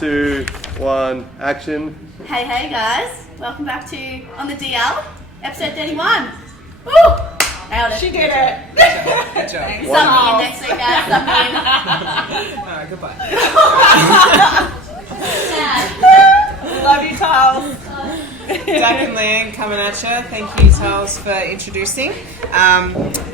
2, 1, action. Hey guys, welcome back to On the DL, episode 31. Woo! Nailed it. She did it. Good job. Sub me in next week, guys. Sub me in. Alright, goodbye. Love you, Tiles. Dak and Leanne coming at you. Thank you, Tiles, for introducing.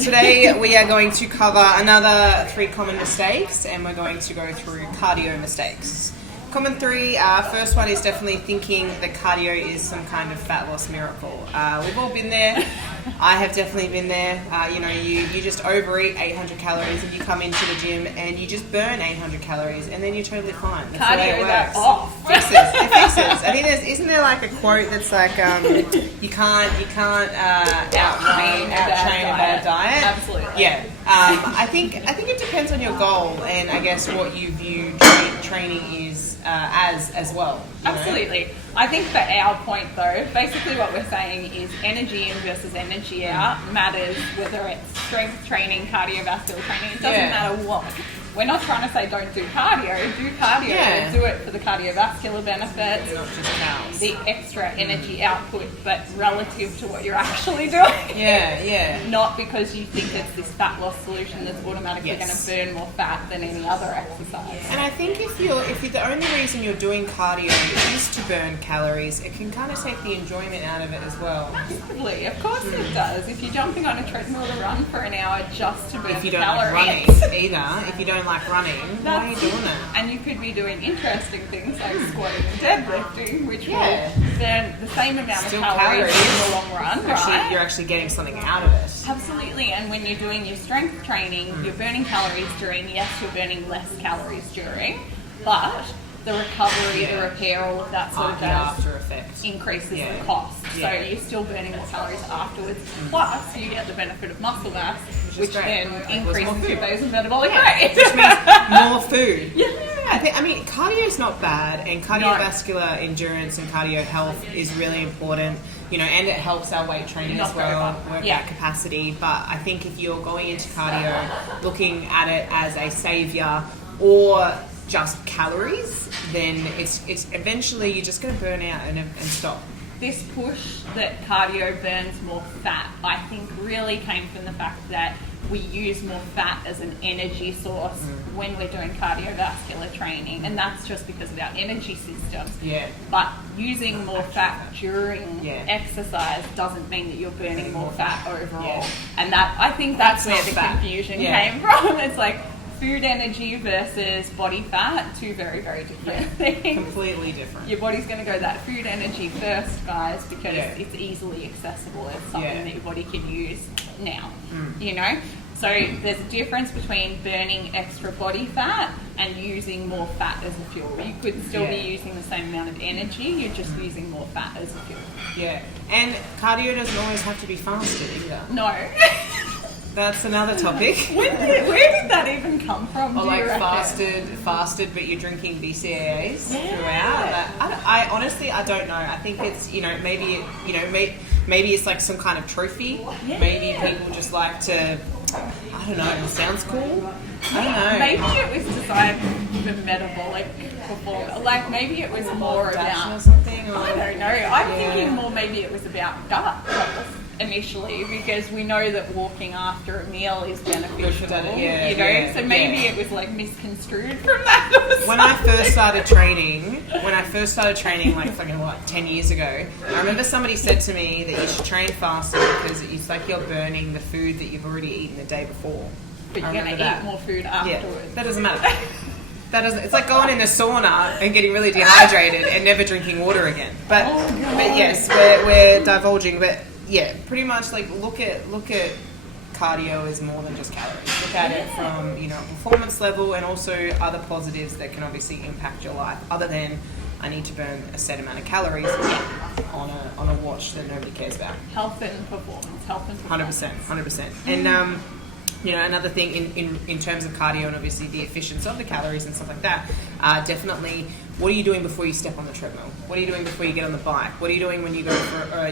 Today we are going to cover another 3 common mistakes, and we're going to go through cardio mistakes. Common 3, first one is definitely thinking that cardio is some kind of fat loss miracle. We've all been there. I have definitely been there. You just overeat 800 calories and you come into the gym and you just burn 800 calories and then you're totally fine. That's the way it works. Off. It fixes. I think isn't there like a quote that's like you can't outtrain a bad diet? Absolutely. Yeah. I think it depends on your goal and I guess what you view training is as well. Absolutely. I think for our point though, basically what we're saying is energy in versus energy out matters whether it's strength training, cardiovascular training, it doesn't matter what. We're not trying to say don't do cardio, Yeah. do it for the cardiovascular benefits, Not just cows. the extra energy output, but relative to what you're actually doing. Yeah. Not because you think it's this fat loss solution that's automatically Yes. going to burn more fat than any other exercise. And I think if you're the only reason you're doing cardio is to burn calories, it can kind of take the enjoyment out of it as well. Absolutely, of course it does. If you're jumping on a treadmill to run for an hour just to burn If you don't calories, like running either, if you don't like running, why are you doing it? and you could be doing interesting things like squatting and deadlifting, which Yeah. will burn the same amount Still of calories calories. in the long run, right? You're actually getting something out of it. Absolutely, and when you're doing your strength training, you're burning calories during, yes, you're burning less calories during, but the recovery, the repair, all of that sort of The jazz after effect. increases Yeah. the cost. Yeah. So you're still burning more calories afterwards, plus you get the benefit of muscle mass, which great. then Equals increases more your food. basal metabolic Yeah. rate. Which means more food. Yeah. I mean, cardio is not bad, and cardiovascular endurance and cardio health is really important. And it helps our weight training Not as very well, fun. workout capacity. But I think if you're going into cardio looking at it as a savior or just calories, then it's eventually you're just going to burn out and stop. This push that cardio burns more fat, I think, really came from the fact that we use more fat as an energy source when we're doing cardiovascular training, and that's just because of our energy systems. Yeah. But using more fat during Yeah. exercise doesn't mean that you're burning more fat overall. Yeah. And I think that's That's where not the fat. confusion Yeah. came from. It's like food energy versus body fat, 2 very, very different things. Completely different. Your body's going to go that food energy first, guys, because Yeah. it's easily accessible. It's something Yeah. that your body can use now, So there's a difference between burning extra body fat and using more fat as a fuel. You could still be using the same amount of energy, you're just using more fat as a fuel. Yeah. And cardio doesn't always have to be fasted either. No. That's another topic. Where did that even come from? Or do you like reckon? fasted, but you're drinking BCAAs throughout. I honestly, I don't know. I think it's maybe it's like some kind of trophy. Yeah. Maybe people just like to. I don't know. It sounds cool. I don't know. Maybe it was designed for metabolic performance. Like maybe it was more Fashion or about. something. Or, I don't know. I'm thinking more maybe it was about gut health initially, because we know that walking after a meal is beneficial. So maybe it was like misconstrued from that. When I first started training, like fucking 10 years ago, I remember somebody said to me that you should train faster because it's like you're burning the food that you've already eaten the day before. But you're going to eat more food afterwards. Yeah, that doesn't matter. It's like going in the sauna and getting really dehydrated and never drinking water again. But yes, we're divulging. But yeah, pretty much like look at cardio as more than just calories. Look at it from performance level and also other positives that can obviously impact your life. Other than I need to burn a set amount of calories on a watch that nobody cares about. Health and performance. 100%. And another thing in terms of cardio and obviously the efficiency of the calories and stuff like that, definitely what are you doing before you step on the treadmill? What are you doing before you get on the bike? What are you doing when you go for,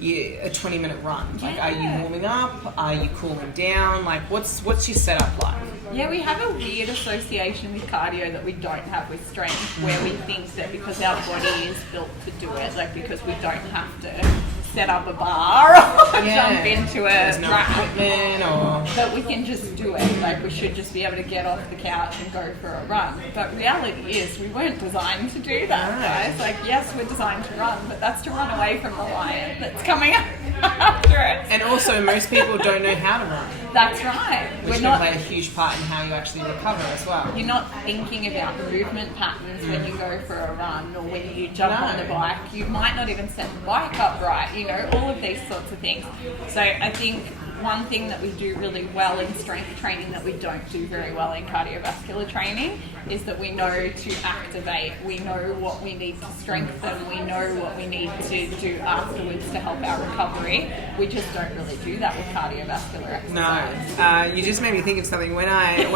a 20-minute run? Like, are you warming up? Are you cooling down? Like, what's your setup like? Yeah, we have a weird association with cardio that we don't have with strength, where we think that because our body is built to do it, like because we don't have to set up a bar or jump into There's a no rack, equipment or... that we can just do it. Like, we should just be able to get off the couch and go for a run. But reality is, we weren't designed to do that, guys. Like, yes, we're designed to run, but that's to run away from the lion that's coming after us. And also, most people don't know how to run. That's right. Which can play a huge part in how you actually recover as well. You're not thinking about the movement patterns when you go for a run or when you jump on the bike. You might not even set the bike up right, you know, all of these sorts of things. So I think one thing that we do really well in strength training that we don't do very well in cardiovascular training is that we know to activate, we know what we need to strengthen, we know what we need to do afterwards to help our recovery. We just don't really do that with cardiovascular exercise. No, you just made me think of something. When I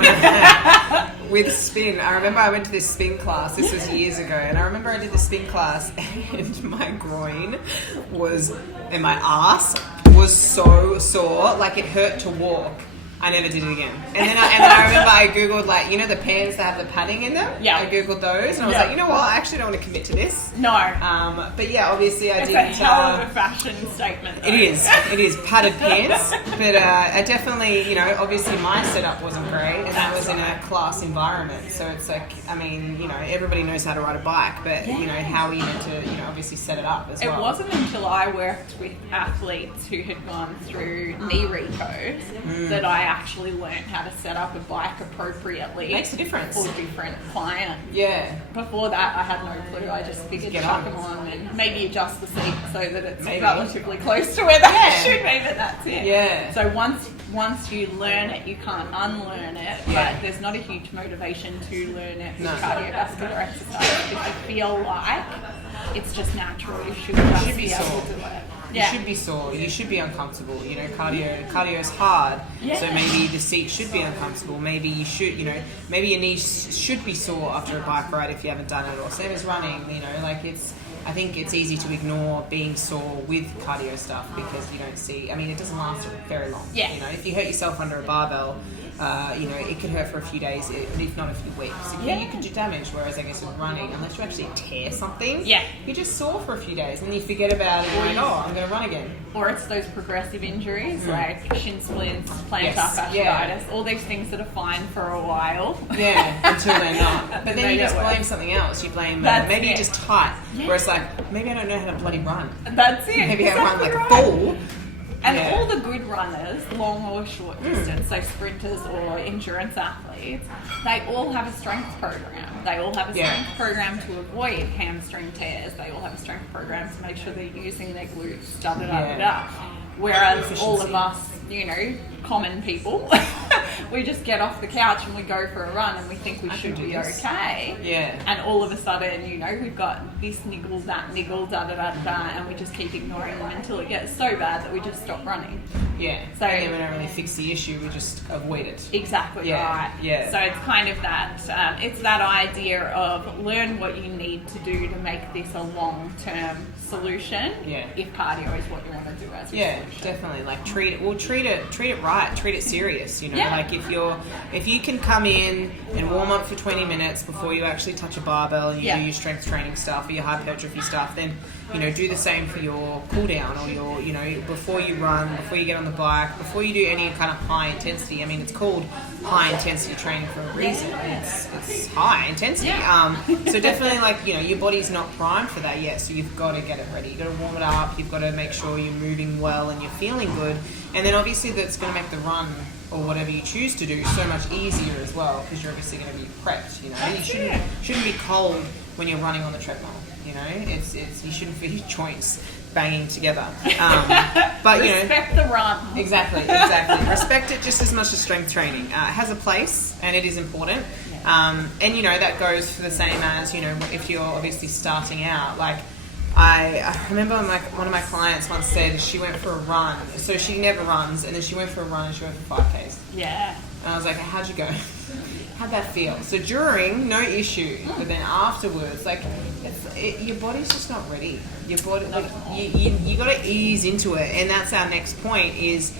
with spin, I remember I went to this spin class, this was years ago, and I remember I did the spin class and my groin and my ass was so sore, like it hurt to walk. I never did it again. And then I remember I Googled, like, you know, the pants that have the padding in them? Yeah. I Googled those, and I was like, you know what, I actually don't want to commit to this. No. But yeah, obviously I didn't... It's a hell of a fashion statement, though. It is padded pants, but I definitely, you know, obviously my setup wasn't great, and that was in a class environment, so it's like, I mean, you know, everybody knows how to ride a bike, but, you know, how are you meant to, you know, obviously set it up as well? It wasn't until I worked with athletes who had gone through knee recos that I actually learned how to set up a bike appropriately. Makes a difference. For different clients. Yeah. Before that, I had no clue. I just figured chuck them on and maybe adjust the seat so that it's relatively close to where they should be, but that's it. Yeah. So once you learn it, you can't unlearn it, but there's not a huge motivation to learn it with cardiovascular exercise. If you feel like it's just natural, you should just be able to do it. You should be sore. You should be uncomfortable. You know, cardio is hard. Yeah. So maybe the seat should be uncomfortable. Maybe you should, you know, maybe your knees should be sore after a bike ride if you haven't done it. Or same as running. You know, like I think it's easy to ignore being sore with cardio stuff because you don't see. I mean, it doesn't last very long. Yeah. You know, if you hurt yourself under a barbell, you know, it could hurt for a few days, if not a few weeks. You could do damage, whereas I guess with running, unless you actually tear something, you're just sore for a few days, and then you forget about it and you're like, oh, I'm going to run again. Or it's those progressive injuries, like shin splints, plantar fasciitis, all these things that are fine for a while. Yeah, until they're not. But then you just blame something else. You blame, maybe you're just tight, where it's like, maybe I don't know how to bloody run. That's it. Maybe I run like a fool. And all the good runners, long or short distance, so sprinters or endurance athletes, they all have a strength program. They all have a strength program to avoid hamstring tears. They all have a strength program to make sure they're using their glutes, da-da-da-da-da. Whereas all of us, you know, common people, we just get off the couch and we go for a run and we think we should be okay. Yeah. And all of a sudden, you know, we've got this niggle, that niggle, da-da-da-da, and we just keep ignoring them until it gets so bad that we just stop running. Yeah. So and then we don't really fix the issue, we just avoid it. Exactly right. Yeah. So it's kind of that, it's that idea of learn what you need to do to make this a long-term solution. Yeah. If cardio is what you want to do as a solution. Definitely. Like treat it right, treat it serious, you know, like if you can come in and warm up for 20 minutes before you actually touch a barbell and you do your strength training stuff or your hypertrophy stuff, then, you know, do the same for your cool down or your, you know, before you run, before you get on the bike, before you do any kind of high intensity. I mean, it's called high intensity training for a reason. It's high intensity. So definitely, like, you know, your body's not primed for that yet, so you've got to get it ready. You've got to warm it up, you've got to make sure you're moving well and you're feeling good. And then obviously that's going to make the run or whatever you choose to do so much easier as well because you're obviously going to be prepped, you know. You shouldn't be cold when you're running on the treadmill, you know. It's you shouldn't feel your joints banging together. But you know, respect the run. Exactly. Respect it just as much as strength training. It has a place and it is important. And you know, that goes for the same as, you know, if you're obviously starting out, like I remember one of my clients once said she went for a run. So she never runs, and then she went for a run and she went for 5Ks. Yeah. And I was like, how'd you go? How'd that feel? So during, no issue, but then afterwards, like, your body's just not ready. Your body, like, you got to ease into it, and that's our next point. Is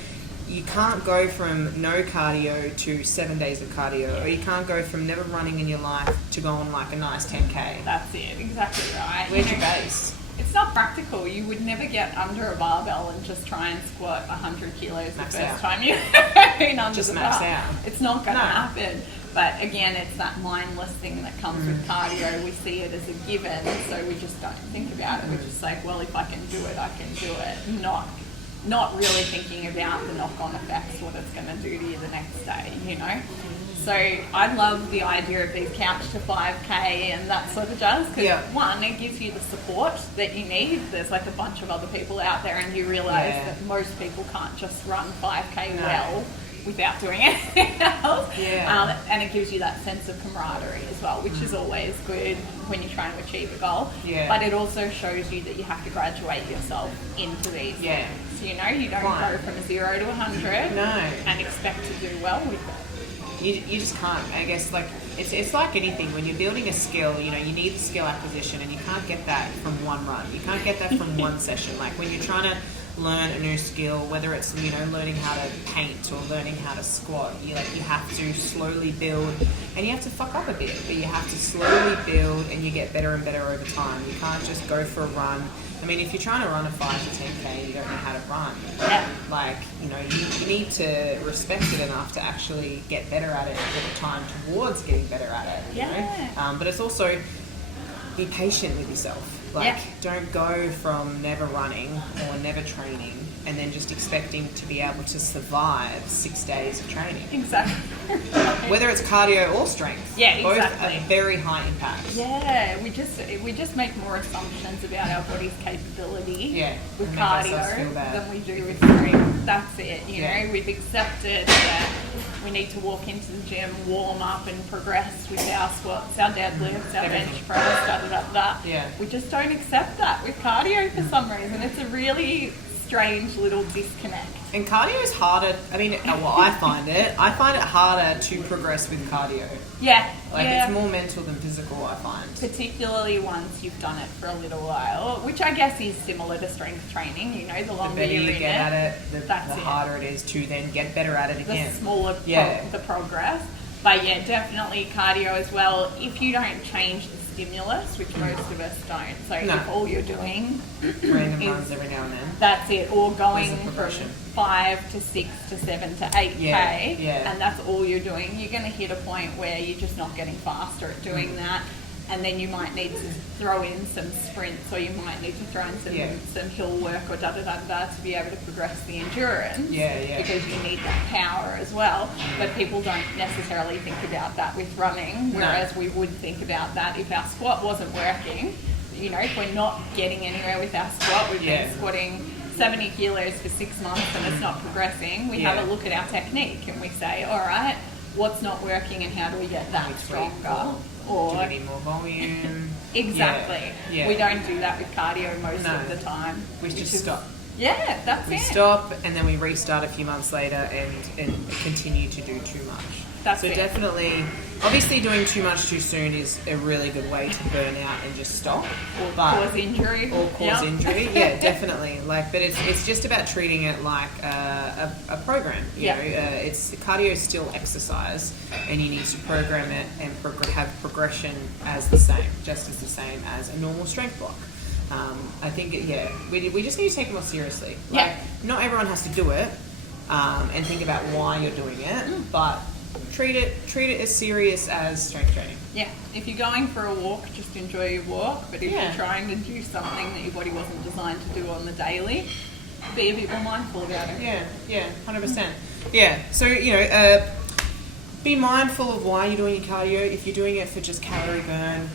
you can't go from no cardio to 7 days of cardio, or you can't go from never running in your life to go on like a nice 10K. That's it, exactly right. Where's your base? It's not practical. You would never get under a barbell and just try and squat 100 kilos Max the first out. time you've been under Just the max bar. out. It's not going to No. happen. But again, it's that mindless thing that comes with cardio. We see it as a given, so we just don't think about it. We're just like, well, if I can do it, I can do it. Not really thinking about the knock-on effects, what it's going to do to you the next day, you know? So I love the idea of these couch to 5K and that sort of jazz, because one, it gives you the support that you need. There's like a bunch of other people out there, and you realise that most people can't just run 5K well without doing anything else. And it gives you that sense of camaraderie as well, which is always good when you're trying to achieve a goal. But it also shows you that you have to graduate yourself into these things. You know, you don't go from 0 to 100 and expect to do well with it. You just can't. I guess like it's like anything. When you're building a skill, you know, you need skill acquisition, and you can't get that from one run. You can't get that from one session. Like when you're trying to learn a new skill, whether it's, you know, learning how to paint or learning how to squat, you have to slowly build, and you have to fuck up a bit, but you have to slowly build, and you get better and better over time. You can't just go for a run. I mean, if you're trying to run a 5 to 10K, you don't know how to run. Like, you know, you need to respect it enough to actually get better at it over time towards getting better at it. You know? But it's also, be patient with yourself. Like, don't go from never running or never training and then just expecting to be able to survive 6 days of training. Exactly. Whether it's cardio or strength. Both are very high impact. We just make more assumptions about our body's capability with make ourselves cardio feel bad. than we do with strength. That's it. You know, we've accepted that we need to walk into the gym, warm up and progress with our squats, our deadlifts, our bench press, We just don't accept that with cardio for some reason. It's a really strange little disconnect. And cardio is harder. I mean, well, I find it harder to progress with cardio. It's more mental than physical, I find. Particularly once you've done it for a little while, which I guess is similar to strength training. You know, the longer better you're you in get it, at it, the harder it is to then get better at it again. The smaller the progress. But definitely cardio as well. If you don't change the stimulus, which most of us don't, so if all you're doing random runs every now and then, that's it, or going from 5 to 6 to 7 to 8K, and that's all you're doing, you're going to hit a point where you're just not getting faster at doing that. And then you might need to throw in some sprints, or you might need to throw in some hill work or to be able to progress the endurance. Because you need that power as well. But people don't necessarily think about that with running, whereas we would think about that if our squat wasn't working. You know, if we're not getting anywhere with our squat, we've been squatting 70 kilos for 6 months and it's not progressing. We have a look at our technique and we say, all right, what's not working and how do we get that stronger? Or do we need more volume? Exactly. We don't do that with cardio most of the time. We just stop. That's it. We stop and then we restart a few months later and continue to do too much. Definitely, obviously doing too much too soon is a really good way to burn out and just stop. Or cause injury. Definitely. Like, but it's just about treating it like a program. You know, it's cardio is still exercise, and you need to program it and have progression as the same as a normal strength block. I think we just need to take it more seriously. Like, not everyone has to do it, and think about why you're doing it, but treat it as serious as strength training. If you're going for a walk, just enjoy your walk. But if you're trying to do something that your body wasn't designed to do on the daily, be a bit more mindful about it. 100%. So, you know, be mindful of why you're doing your cardio. If you're doing it for just calorie burn,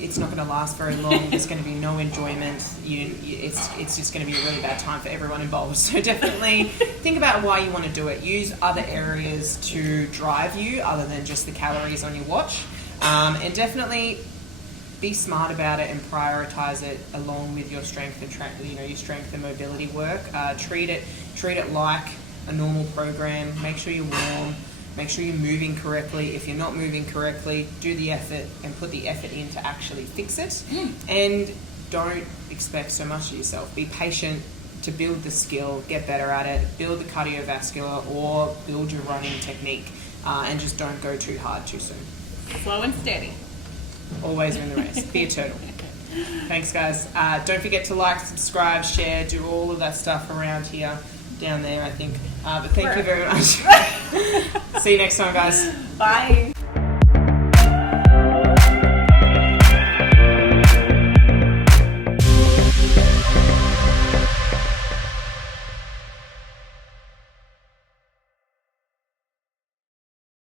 it's not going to last very long. There's going to be no enjoyment. It's just going to be a really bad time for everyone involved. So definitely think about why you want to do it. Use other areas to drive you other than just the calories on your watch. And definitely be smart about it and prioritize it along with your strength and your strength and mobility work. Treat it like a normal program. Make sure you're warm. Make sure you're moving correctly. If you're not moving correctly, do the effort and put the effort in to actually fix it. And don't expect so much of yourself. Be patient to build the skill, get better at it, build the cardiovascular or build your running technique, and just don't go too hard too soon. Slow and steady. Always win the race. Be a turtle. Thanks, guys. Don't forget to like, subscribe, share, do all of that stuff around here, down there, I think. But thank you very much. See you next time, guys. Bye.